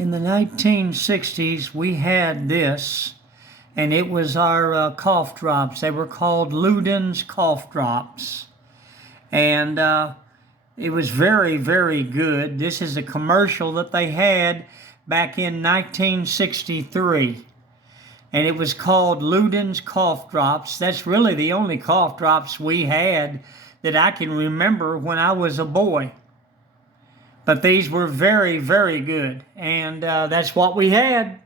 In the 1960s, we had this, and it was our cough drops. They were called LUDENS cough drops. And it was very, very good. This is a commercial that they had back in 1963. And it was called LUDENS cough drops. That's really the only cough drops we had that I can remember when I was a boy. But these were very, very good. And that's what we had.